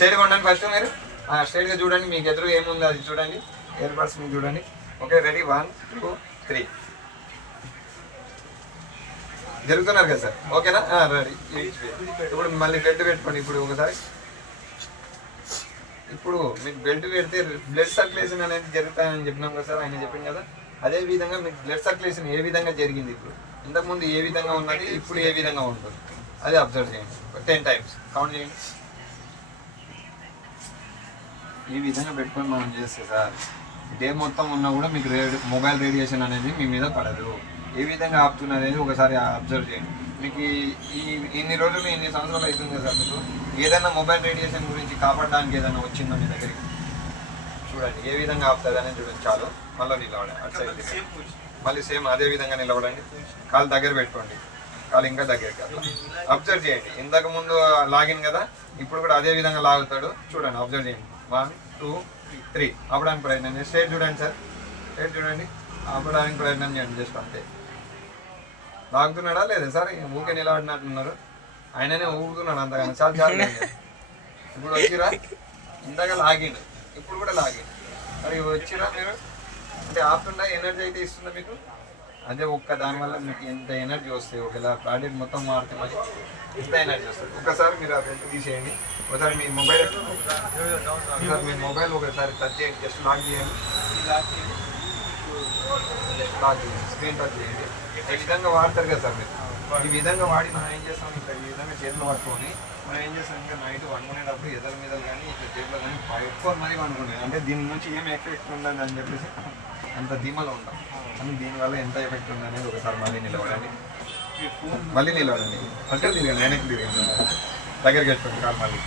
స్ట్రైట్గా ఉండండి ఫస్ట్ మీరు స్ట్రైట్గా చూడండి, మీకు ఎదురు ఏముంది అది చూడండి, ఇయర్ బడ్స్ మీకు చూడండి. ఓకే రెడీ 1 2 3 జరుగుతున్నారు కదా సార్, ఓకేనా రెడీ. ఇప్పుడు మళ్ళీ బెల్ట్ పెట్టుకోండి. ఇప్పుడు ఒకసారి ఇప్పుడు మీకు బెల్ట్ పెడితే బ్లడ్ సర్క్యులేషన్ అనేది జరుగుతాయని చెప్పినాం కదా సార్, ఆయన చెప్పింది కదా. అదే విధంగా మీకు బ్లడ్ సర్క్యులేషన్ ఏ విధంగా జరిగింది, ఇప్పుడు ఇంతకుముందు ఏ విధంగా ఉన్నది, ఇప్పుడు ఏ విధంగా ఉంటుంది అది అబ్జర్వ్ చేయండి. 10 టైమ్స్ కౌంట్ చేయండి. ఈ విధంగా పెట్టుకొని మనం చేస్తే సార్ డే మొత్తం ఉన్నా కూడా మీకు మొబైల్ రేడియేషన్ అనేది మీ మీద పడదు. ఏ విధంగా ఆపుతుంది అనేది ఒకసారి అబ్జర్వ్ చేయండి. మీకు ఇన్ని రోజులు ఇన్ని సంవత్సరాలు అవుతుంది కదా సార్, మీకు ఏదైనా మొబైల్ రేడియేషన్ గురించి కాపాడడానికి ఏదైనా వచ్చిందో మీ దగ్గరికి చూడండి, ఏ విధంగా ఆపుతుంది అనేది చూడండి. చాలు మళ్ళీ నిలబడండి, అటు సైడ్ మళ్ళీ సేమ్ అదే విధంగా నిలబడండి. కాలు దగ్గర పెట్టుకోండి, కాలు ఇంకా దగ్గరికి అట్లా అబ్జర్వ్ చేయండి. ఇంతకు ముందు లాగిన్ కదా, ఇప్పుడు కూడా అదే విధంగా లాగుతాడు చూడండి, అబ్జర్వ్ చేయండి. 1 2 3 ఆపడానికి ప్రయత్నం చేయండి. స్ట్రైట్ చూడండి సార్, స్ట్రైట్ చూడండి, ఆపడానికి ప్రయత్నం చేయండి. జస్ట్ అంతే. లాగుతున్నాడా లేదా సార్, ఊకే నిలబడినట్టున్నారు, ఆయననే ఊగుతున్నాడు అంతగానే. చాలా చాలా ఇప్పుడు వచ్చిరా, ఇంతగా లాగిండు, ఇప్పుడు కూడా లాగిండు. మరి వచ్చిరా మీరు అంటే ఆపుతుందా, ఎనర్జీ అయితే ఇస్తుందా మీకు? అదే ఒక్క దానివల్ల మీకు ఎంత ఎనర్జీ వస్తాయి, ఒకవేళ ప్రాడక్ట్ మొత్తం మారితే మరి ఎంత ఎనర్జీ వస్తుంది. ఒకసారి మీరు ఆ బెల్ట్ తీసేయండి. ఒకసారి మీ మొబైల్ ఒకసారి టచ్ చేయండి, జస్ట్ లాక్ చేయండి, లాక్ చేయండి, స్క్రీన్ టచ్ చేయండి. ఈ విధంగా వాడతారు కదా సార్ మీరు. ఈ విధంగా వాడి మనం ఏం చేస్తాం, ఇంకా ఈ విధంగా చేతులు పట్టుకొని మనం ఏం చేస్తాం, ఇంకా నైట్ వండుకునేటప్పుడు ఎదల మీద కానీ ఇట్లా చేతులు కానీ ఎక్కువ మరీ వండుకునేది. అంటే దీని నుంచి ఏం ఎఫెక్ట్ ఉండదు అని చెప్పేసి అంత ధీమలో ఉంటాం. కానీ దీనివల్ల ఎంత ఎఫెక్ట్ ఉంది అనేది ఒకసారి మళ్ళీ నిలబడండి, మళ్ళీ నిలబడండి, అంటే తిరగండి, వెనక్కి తిరగండి, దగ్గరికి పెట్టుకోండి కాదు. మళ్ళీ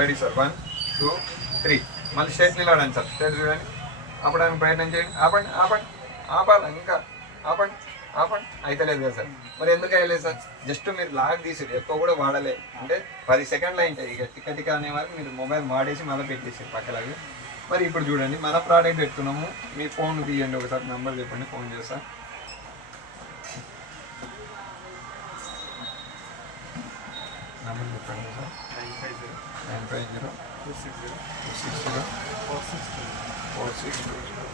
రెడీ సార్. 1 2 3 మళ్ళీ స్ట్రైట్ నిలబడండి సార్, స్ట్రైట్ చూడండి, ఆపడానికి ప్రయత్నం చేయండి. ఆపండి ఆపండి ఆపాలి, ఇంకా ఆపండి ఆపండి. అయితే లేదు కదా సార్, మరి ఎందుకు అయ్యలేదు సార్? జస్ట్ మీరు లాగ్ తీసిరు, ఎక్కువ కూడా వాడలే, అంటే 10 సెకండ్లు అయింటాయి. ఇక టిక్క టిక్క అనే వరకు మీరు మొబైల్ వాడేసి మళ్ళీ పెట్టేసారు పక్కలాగా. మరి ఇప్పుడు చూడండి, మన ప్రోడక్ట్ పెట్టుకున్నాము. మీ ఫోన్ తీయండి, ఒకసారి నెంబర్ చెప్పండి, ఫోన్ చేస్తా. నెంబర్ చెప్పండి సార్. 950 260 462.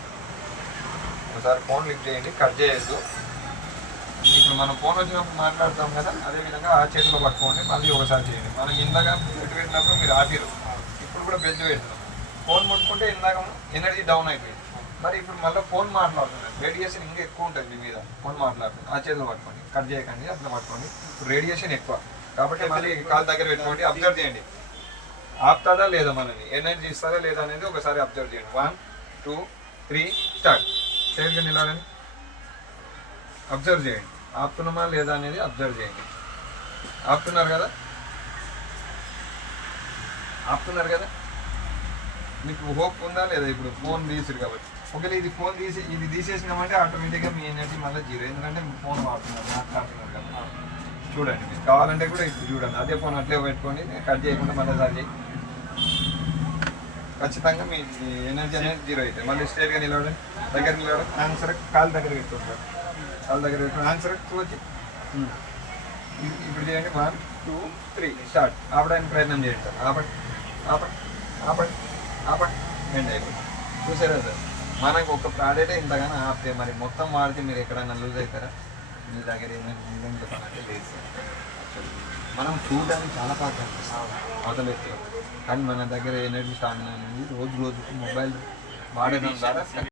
ఒకసారి ఫోన్ లిఫ్ట్ చేయండి, కట్ చేయొద్దు. ఇప్పుడు మనం ఫోన్ వచ్చినప్పుడు మాట్లాడతాం కదా, అదేవిధంగా ఆ చేతిలో పట్టుకోండి, మళ్ళీ ఒకసారి చేయండి. మనకి ఇందాక బెల్ట్ పెట్టినప్పుడు మీరు ఆపిరు, ఇప్పుడు కూడా బెల్ట్ పెడుతున్నాం. ఫోన్ ముట్టుకుంటే ఇందాక ఎనర్జీ డౌన్ అయిపోయింది. మరి ఇప్పుడు మళ్ళీ ఫోన్ మాట్లాడుతున్నారు, రేడియేషన్ ఇంకా ఎక్కువ ఉంటుంది మీ మీద. ఫోన్ మాట్లాడుతుంది, ఆ చేతిలో పట్టుకోండి, కట్ చేయకండి, అట్లా పట్టుకోండి. ఇప్పుడు రేడియేషన్ ఎక్కువ కాబట్టి మళ్ళీ కాలు దగ్గర పెట్టుకోండి, అబ్జర్వ్ చేయండి. ఆపుతుందా లేదా, మనని ఎనర్జీ ఇస్తుందా లేదా అనేది ఒకసారి అబ్జర్వ్ చేయండి. 1 2 3 స్టార్ట్. స్ట్రైట్గా నిలబడండి, అబ్జర్వ్ చేయండి. ఆపుతున్నామా లేదా అనేది అబ్జర్వ్ చేయండి. ఆపుతున్నారు కదా, ఆపుతున్నారు కదా, మీకు హోప్ ఉందా లేదా? ఇప్పుడు ఫోన్ తీసిరు కాబట్టి, ఒకవేళ ఇది ఫోన్ ఇది తీసేసినామంటే ఆటోమేటిక్గా మీ ఎనర్జీ మళ్ళీ జీరో, ఎందుకంటే మీ ఫోన్ వాడుతున్నారు, మాట్లాడుతున్నారు కదా. చూడండి, మీరు కావాలంటే కూడా ఇప్పుడు చూడండి, అదే ఫోన్ అట్లే పెట్టుకొని కట్ చేయకుండా మళ్ళీ సారి ఖచ్చితంగా మీ ఎనర్జీ అనేది జీరో అవుతుంది. మళ్ళీ స్ట్రైట్గా నిలవడండి, దగ్గర నిలవడం, ఆన్సర్ కాలు దగ్గర పెట్టుకుంటారు, కాలు దగ్గర పెట్టుకుని ఆన్సర్ వచ్చి ఇప్పుడు చేయండి. 1 2 3 స్టార్ట్. ఆపడానికి ప్రయత్నం చేయండి సార్, ఆపండి ఆపండి ఆపండి ఆపండి, ఎండ్ అయిపోయింది. చూసారా సార్, మనకు ఒక ప్రోడక్టే ఇంతగానో ఆపితే మరి మొత్తం వాడితే మీరు ఎక్కడైనా లూజ్ అవుతారా? మీ దగ్గర ఏమైనా చెప్పాలంటే లేదు సార్. మనం చూడడానికి చాలా బాగా కనిపిస్తాం అవతల వ్యక్తి, కానీ మన దగ్గర ఎనర్జీ స్టామినా అనేది రోజు రోజుకు మొబైల్ వాడడం ద్వారా